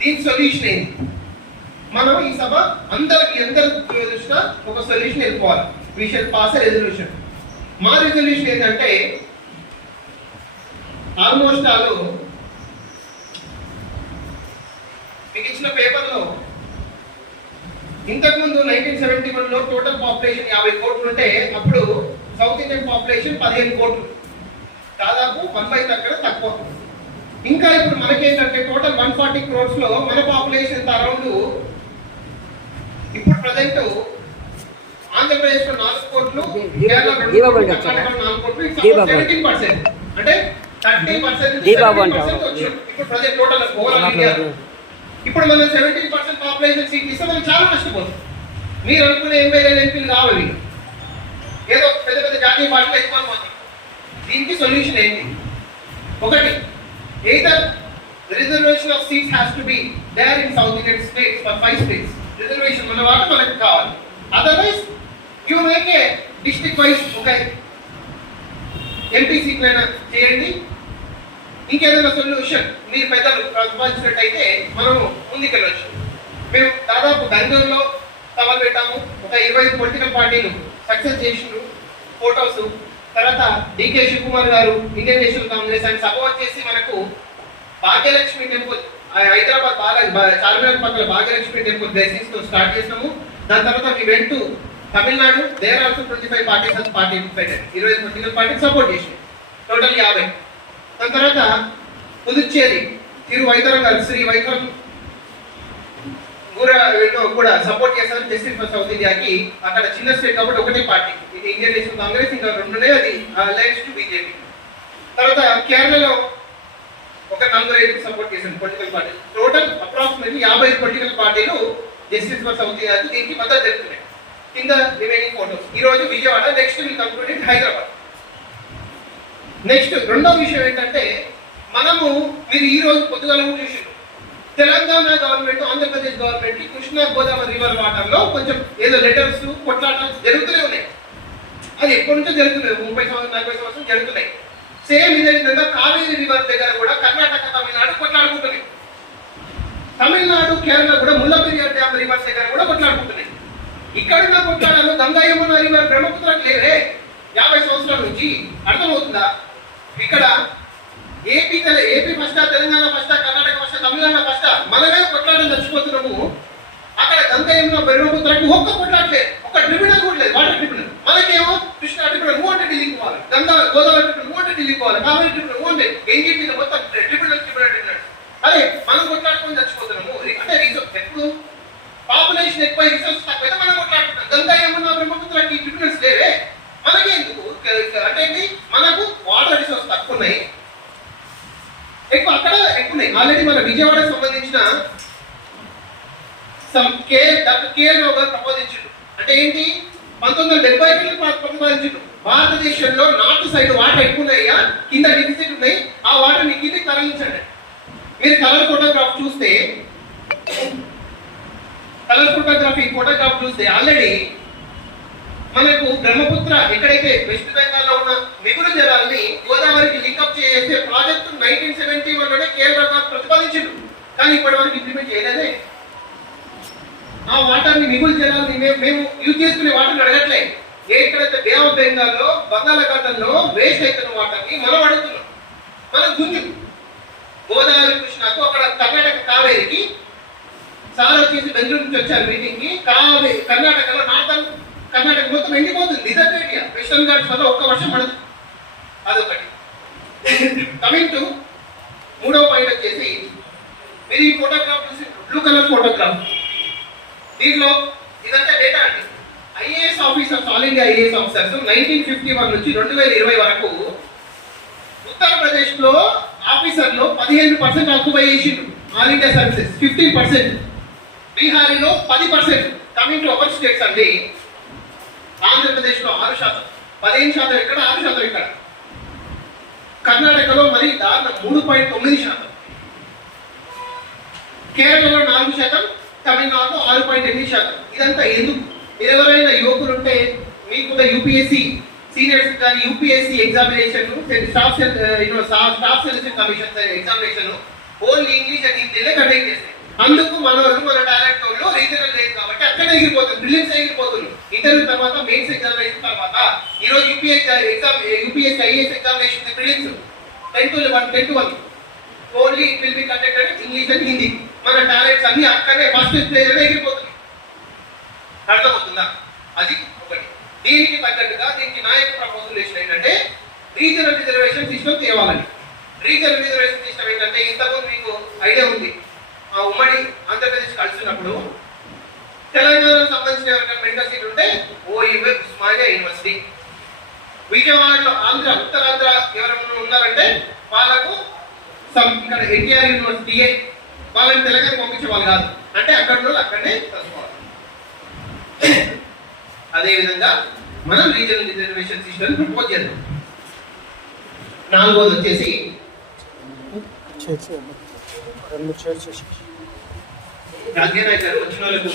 దీని సొల్యూషన్ ఏంటి? మనం ఈ సభ అందరి దృష్టిగా ఒక సొల్యూషన్ వెళ్ళిపోవాలి. We shall pass a resolution. మా రెజల్యూషన్ ఏంటంటే ఆల్మోస్ట్ ఆల్ మీకు ఇచ్చిన పేపర్లో ఇంతకుముందు 1971లో టోటల్ పాపులేషన్ 50 కోట్లు ఉంటే అప్పుడు సౌత్ ఇండియన్ పాపులేషన్ 15 కోట్లు, దాదాపు 1/5 అక్కడ తక్కువ. ఇంకా ఇప్పుడు మనకేంటంటే టోటల్ 140 crores లో మన పాపులేషన్ అరౌండ్ ఇప్పుడు ప్రజెంట్ ఆంధ్రప్రదేశ్ లో 4 కోట్లు, కేరళ 2 కోట్లు, కర్ణాటక 4 కోట్లు, 17%. అంటే 30% ఇప్పుడు ప్రజెంట్ టోటల్ ఓవరాల్ ఇండియా. ఇప్పుడు మనం 17% పాపులేషన్ సీట్ ఇస్తే మనం చాలా నష్టపోతాం. మీరు అనుకునే ఎంపీలు కావాలి, ఏదో పెద్ద పెద్ద జాతీయ పార్టీలు ఎక్కువ. దీనికి సొల్యూషన్ ఏంటి? ఒకటి, either reservation of seats has to be there in south Indian states for 5 states. Reservation మన వాటి మనకు కావాలి. Otherwise you make a district wise ఒక ఎంపీ సీట్లైనా చేయండి. ఇంకేదైనా సొల్యూషన్ మీరు పెద్దలు ప్రతిపాదించినట్టయితే మనము ముందుకెళ్ళచ్చు. మేము దాదాపు బెంగళూరులో సభలు పెట్టాము. ఒక 20 పొలిటికల్ పార్టీలు సక్సెస్ చేసిండ్రు. ఫోటోస్ తర్వాత డికే శివకుమార్ గారు ఇండియన్ నేషనల్ కాంగ్రెస్ అండ్ సభ వచ్చేసి మనకు భాగ్యలక్ష్మి టెంపుల్ హైదరాబాద్ చార్మినార్ పక్కన భాగ్యలక్ష్మి టెంపుల్ బ్లెస్సింగ్స్ తో స్టార్ట్ చేసినాము. దాని తర్వాత మీ వెంట Tamil Nadu there also 25 parties as party independent 20 political పార్టీకి సపోర్ట్ చేసి టోటల్ 50. దాని తర్వాత పుదుచ్చేరి తిరు వైతరం గారు శ్రీ వైతరం కూడా సపోర్ట్ చేశారు జస్టిస్ ఫర్ సౌత్ ఇండియాకి. అక్కడ చిన్న స్టేట్ కాబట్టి ఒకటే పార్టీ, ఇది ఇండియన్ నేషనల్ కాంగ్రెస్, ఇంకా 2 ఉన్నాయి, అది అలయన్స్ టు బీజేపీ. తర్వాత కేరళలో ఒక 4-5 సపోర్ట్ చేశారు political party. Total approximately 50 political పార్టీలు జస్టిస్ ఫర్ సౌత్ ఇండియాకి దీనికి మద్దతు తెలుపుతున్నాయి. కింద రిమైనింగ్ ఫోటోస్. ఈ రోజు Vijayawada, next will conclude Hyderabad. Next రెండో విషయం ఏంటంటే మీరు ఈ రోజు పొద్దుగాల చూసారు Telangana government Andhra Pradesh government Krishna Godavari river water లో కొంచెం ఏదో లెటర్స్ కొట్లాటలు జరుగుతూనే ఉన్నాయి. అది ఎప్పటి నుంచో జరుగుతున్నాయి, 30-40 సంవత్సరం జరుగుతున్నాయి. సేమ్ ఇదే విధంగా కావేరీ రివర్ దగ్గర కూడా కర్ణాటక తమిళనాడు కొట్లాడుకుంటున్నాయి. తమిళనాడు కేరళ కూడా ముల్లపెరియార్ డ్యామ్ రివర్స్ దగ్గర కూడా కొట్లాడుకుంటున్నాయి. ఇక్కడ కొట్లాడాలో గంగా యమున రివర్ బ్రహ్మపుత్రకు లేదే 50 సంవత్సరాల నుంచి. అర్థమవుతుందా? ఇక్కడ ఏపీ ఫస్టా, తెలంగాణ ఫస్టా, కర్ణాటక ఫస్టా, తమిళనాడు ఫస్టా? మనమే కొట్లాడని చచ్చిపోతున్నాము. అక్కడ గంగా యమున బ్రహ్మపుత్రకు ఒక్క కొట్లాడలేదు, ఒక ట్రిబ్యునల్ కూడా లేదు, వాటర్ ట్రిబ్యునల్. మనకేమో కృష్ణా ట్రిబ్యునల్ 300 ఢిల్లీకి పోవాలి, గంగా గోదావరి ట్రిబ్యునల్ 300 ఢిల్లీకి పోవాలి, కావేరీ ట్రిబ్యునల్ 300, ఎన్జీపీ మొత్తం ట్రిబ్యునల్. అదే మనం కొట్లాడుకొని చచ్చిపోతున్నాము. అంటే ఎప్పుడు పాపులేషన్ ఎక్కువ, రిసోర్స్ తక్కువ, మనం కొట్లాడుతున్నాం. గంగా యమున బ్రహ్మపుత్రకి ట్రిబ్యునల్స్ లేవే, మనకి ఎందుకు? అంటే మనకు వాటర్ రిసోర్స్ తక్కువ ఉన్నాయి, ఎక్కువ అక్కడ ఎక్కువ ఉన్నాయి. ఆల్రెడీ మన విజయవాడకు సంబంధించిన డాక్టర్ కేఎల్ రావు గారు ప్రపోజించారు. అంటే ఏంటి? 1970 ప్రతిపాదించారు. భారతదేశంలో నార్త్ సైడ్ వాటర్ ఎక్కువ ఉన్నాయా, కింద డిఫిసిట్ ఉన్నాయి, ఆ వాటర్ ని కిందకి తరలించండి. మీరు కలర్ ఫోటోగ్రాఫ్ చూస్తే ఆల్రెడీ మనకు బ్రహ్మపుత్ర ఎక్కడైతే వెస్ట్ బెంగాల్లో ఉన్న మిగులు జలాల్ని గోదావరికి లింకప్ చేసే ప్రాజెక్టు 1971లోనే కేరళ ప్రతిపాదించారు. కానీ ఇప్పటి వరకు ఇంప్లిమెంట్ చేయలేదే. ఆ వాటర్ని, మిగులు జలాల్ని మేము యూజ్ చేసుకునే వాటర్ని అడగట్లే. ఎక్కడైతే బే ఆఫ్ బెంగాల్లో బంగాళాఖాతంలో వేస్ట్ అవుతున్న వాటర్ని మనం అడుగుతున్నాం. మనం గుంజు గోదావరి కృష్ణకు అక్కడ కర్ణాటక కావేరికి సార్ వచ్చేసి బెంగళూరు నుంచి వచ్చారు మీటింగ్ కి. కర్ణాటకలో నార్థన్ కర్ణాటక మొత్తం ఎండిపోతుంది, డిజర్ట్ ఏరియా. వెస్టర్న్ ఘాట్స్ వల్ల ఒక్క వర్షం పడదు. అదొకటి. కమింగ్ టు మూడవ పాయింట్ వచ్చేసి, మీరు ఈ ఫోటోగ్రాఫ్ చూసి బ్లూ కలర్ ఫోటోగ్రాఫ్, దీంట్లో ఇదంతా డేటా అండి. IAS officers, all India IAS officers 1951 నుంచి 2020 వరకు ఉత్తరప్రదేశ్ లో ఆఫీసర్లు 15% ఆక్యుపై చేసిండ్రు all India services, 15%. బీహారీలో 10%. Coming to our states అండి, ఆంధ్రప్రదేశ్ లో 6%, 15% ఇక్కడ, 6% ఇక్కడ. కర్ణాటకలో మరి దాదాపు 3.9%, కేరళలో 4%, తమిళనాడులో 6.8%. ఇదంతా ఎందుకు? ఎవరైనా యువకులు ఉంటే మీకు యూపీఎస్సీ సీనియర్స్ కానీ UPSC examination, staff selection commission examination only English and హిందీలో కండక్ట్ చేస్తాయి. అందుకు మన టాలెంట్ వాళ్ళు రీజనల్ లేదు కాబట్టి అక్కడే ఎగిరిపోతుంది, ప్రిలిమ్స్ ఎగిరిపోతుంది. ఇంటర్వ్యూ తర్వాత మెయిన్స్ ఎగ్జామినేషన్ తర్వాత ఈ రోజు UPSC IAS examination prelims 10 to 1 only it will be conducted English and Hindi. మన టాలెంట్స్ అన్ని అక్కడే ఫస్ట్ ప్లేయర్ ఎగిరిపోతుంది. అర్థమవుతుందా? అది ఒకటి. దీనికి తగ్గట్టుగా దీనికి నా యొక్క ప్రపోజల్ ఏంటంటే రీజనల్ రిజర్వేషన్ సిస్టమ్ తేవాలని. రీజనల్ రిజర్వేషన్ సిస్టమ్ ఏంటంటే ఇంతకుముందు మీకు ఐడియా ఉంది, ఆ ఉమ్మడి ఆంధ్రప్రదేశ్ కలిసినప్పుడు తెలంగాణకు సంబంధించిన ఎవరికైనా మెంటల్ సీట్ ఉంటే ఓయూఏ ఉస్మానియా యూనివర్సిటీ, విజయవాడలో ఉత్తరాంధ్ర ఎవరైనా ఉన్నారంటే వాళ్ళకు ఇక్కడ ఎన్టీఆర్ యూనివర్సిటీ, వాళ్ళని తెలంగాణ పంపించేవాళ్ళు కాదు, అంటే అక్కడ అక్కడనే చదువుకోవాలి. అదేవిధంగా మనం రీజనల్ రిజర్వేషన్ సిస్టమ్ ప్రపోజ్ చేద్దాం. 4వది వచ్చేసి రాజకీయ నాయకులు వచ్చిన వాళ్ళకు